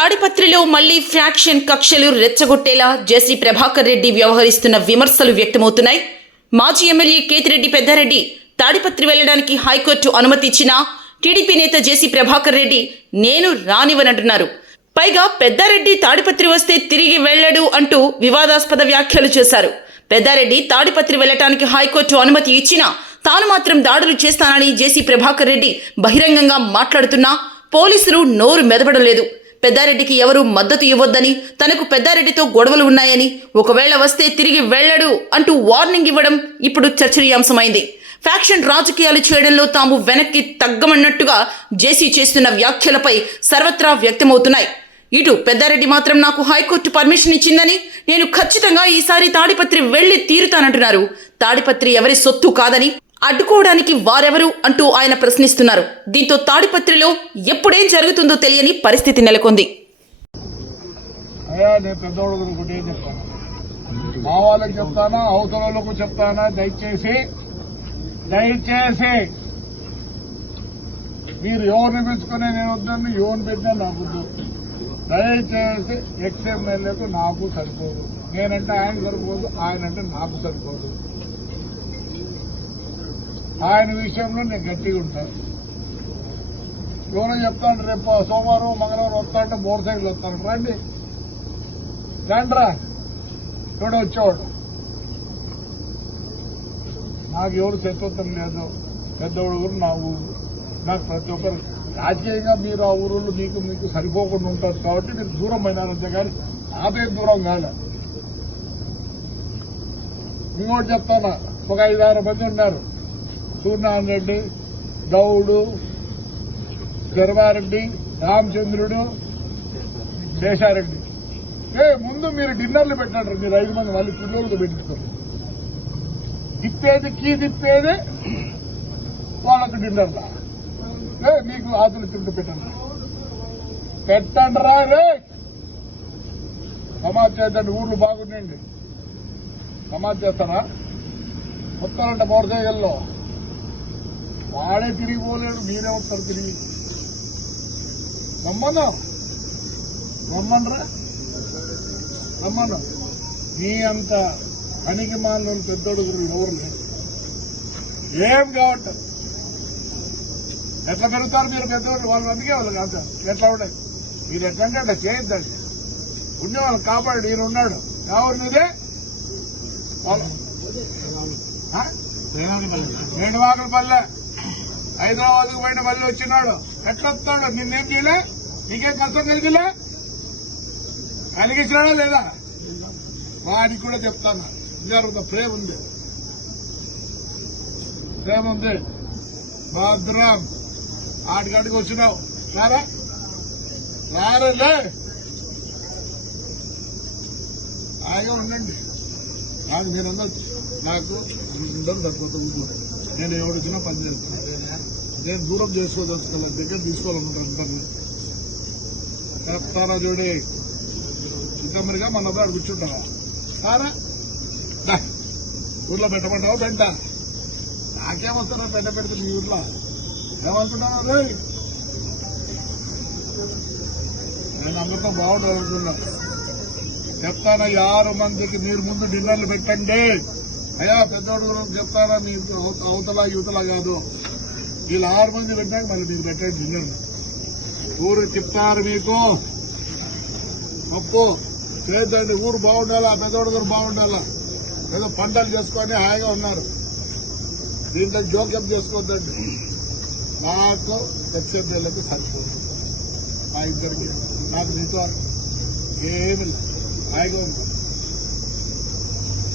తాడిపత్రిలో మళ్లీ ఫ్యాక్షన్ కక్షలు రెచ్చగొట్టేలా జేసీ ప్రభాకర్ రెడ్డి వ్యవహరిస్తున్న విమర్శలు వ్యక్తమవుతున్నాయి. మాజీ ఎమ్మెల్యే కేతిరెడ్డి పెద్దారెడ్డి తాడిపత్రి వెళ్లడానికి హైకోర్టు అనుమతి ఇచ్చినా టీడీపీ నేత జేసీ ప్రభాకర్ రెడ్డి నేను రానివ్వనంటున్నారు. పైగా పెద్దారెడ్డి తాడిపత్రి వస్తే తిరిగి వెళ్లడు అంటూ వివాదాస్పద వ్యాఖ్యలు చేశారు. పెద్దారెడ్డి తాడిపత్రి వెళ్లడానికి హైకోర్టు అనుమతి ఇచ్చినా తాను మాత్రం దాడులు చేస్తానని జేసీ ప్రభాకర్ రెడ్డి బహిరంగంగా మాట్లాడుతున్నా పోలీసులు నోరు మెదపడం లేదు. పెద్దారెడ్డికి ఎవరూ మద్దతు ఇవ్వొద్దని, తనకు పెద్దారెడ్డితో గొడవలు ఉన్నాయని, ఒకవేళ వస్తే తిరిగి వెళ్లడు అంటూ వార్నింగ్ ఇవ్వడం ఇప్పుడు చర్చనీయాంశమైంది. ఫ్యాక్షన్ రాజకీయాలు చేయడంలో తాము వెనక్కి తగ్గమన్నట్టుగా జేసీ చేస్తున్న వ్యాఖ్యలపై సర్వత్రా వ్యక్తమవుతున్నాయి. ఇటు పెద్దారెడ్డి మాత్రం నాకు హైకోర్టు పర్మిషన్ ఇచ్చిందని, నేను ఖచ్చితంగా ఈసారి తాడిపత్రి వెళ్లి తీరుతానంటున్నారు. తాడిపత్రి ఎవరి సొత్తు కాదని, అడ్డుకోవడానికి వారెవరు అంటూ ఆయన ప్రశ్నిస్తున్నారు. దీంతో తాడిపత్రిలో ఎప్పుడేం జరుగుతుందో తెలియని పరిస్థితి నెలకొంది. మా వాళ్ళకి చెప్తానా, అవతలకు చెప్తానా, దయచేసి మీరు ఎవరిని పిలుచుకునే నేను వద్దని, ఎవరిని పెట్టినా నాకు వద్దు. దయచేసి ఎక్స్ఎమ్మెల్యేకు నాకు సరిపోదు. నేనంటే ఆయన సరిపోదు, ఆయనంటే నాకు సరిపోదు. ఆయన విషయంలో నేను గట్టిగా ఉంటాను. ఎవరో చెప్తాను రేపు సోమవారం మంగళవారం వస్తాంటే మోటార్ సైకిల్ వస్తాను, రండి రండ్రా ఎవడో వచ్చేవాడు. నాకు ఎవరు శత్రుత్వం లేదు. పెద్ద ఊరు నా ఊరు. నాకు ప్రతి ఒక్కరు రాజకీయంగా మీరు ఆ ఊరులో మీకు సరిపోకుండా ఉంటారు కాబట్టి మీరు దూరం అయినారంతే కానీ నాపే దూరం కాలే. ఇంకోటి చెప్తానా, ఒక 5-6 మంది ఉన్నారు. సూర్యనారాయణ రెడ్డి, గౌడు, గర్వారెడ్డి, రామచంద్రుడు, శేషారెడ్డి. ముందు మీరు డిన్నర్లు పెట్టండి. మీరు 5 మంది మళ్ళీ పిల్లలతో పెట్టిస్తారు. తిప్పేది వాళ్ళకు డిన్నర్లా మీకు ఆతులు తింటూ పెట్టండి రా రే. సమాజ్ చేద్దండి, ఊర్లు బాగుండండి. సమాజ్ చేస్తారా? మొత్తాలంటే మోటార్ సైకిల్లో వాడే తిరిగి పోలేడు, మీరే వస్తారు తిరిగి. రమ్మనరా మీ అంత పనికి మాలిన పెద్దోడుగురు ఎవరు లేదు. ఏం కావట్లేదు. ఎట్లా పెరుగుతారు మీరు పెద్దోడు? వాళ్ళు అందుకే వాళ్ళు కాదు. ఎట్లా ఉన్నాయి మీరు ఎట్లంటే అట్లా చేయొద్దండి. ఉండే వాళ్ళు కాపాడు. ఈయన ఉన్నాడు. ఎవరు మీదే? వేణువాకలపల్లె హైదరాబాద్కు పోయిన మళ్ళీ వచ్చినాడు. ఎట్లా వస్తాడు? నిన్నేం చేయలే? నీకేం కష్టం కలిగించినాడా లేదా? వాడికి కూడా చెప్తాను, జరుగుతా ప్రేమ ఉంది. భద్రం ఆడికాడికి వచ్చినావు. రారలే హాయిగా ఉండండి. నాకు మీరందరూ నాకు అందరూ తక్కువ. నేను ఎవరిచ్చినా పని చేస్తాను. నేను దూరం చేసుకోదలుచుకోవాలి, దగ్గర తీసుకోవాలనుకుంటాను. చెప్తారా చూడి చిత్తమ్మరిగా మన అబ్బాయి కూర్చుంటావా? ఊర్లో పెట్టమంటావు? పెంట నాకేమొస్తారా? పెంట పెడితే మీ ఊర్లో ఏమనుకుంటాను రే? నేను అందరితో బాగుండాలనుకున్నా. చెప్తానా 6 మందికి మీరు ముందు డిన్నర్లు పెట్టండి. అయ్యా పెద్దోడు చెప్తారా, మీరు అవతల యువతల కాదు. వీళ్ళు 6 మంది పెట్టాక మళ్ళీ మీరు పెట్టండి డిన్నర్. ఊరు చెప్తారు మీకు ఒప్పు చేద్దండి. ఊరు బాగుండాలా, పెద్దోడు గారు బాగుండాలా. ఏదో పంటలు చేసుకొని హాయిగా ఉన్నారు. దీంట్లో జోక్యం చేసుకోవద్దండి. నాకు ఎక్స్ఎమ్మెల్యేలకు సరిపోతుంది. మా ఇద్దరికి నాకు నీతో ఏమి హాయిగా ఉంది.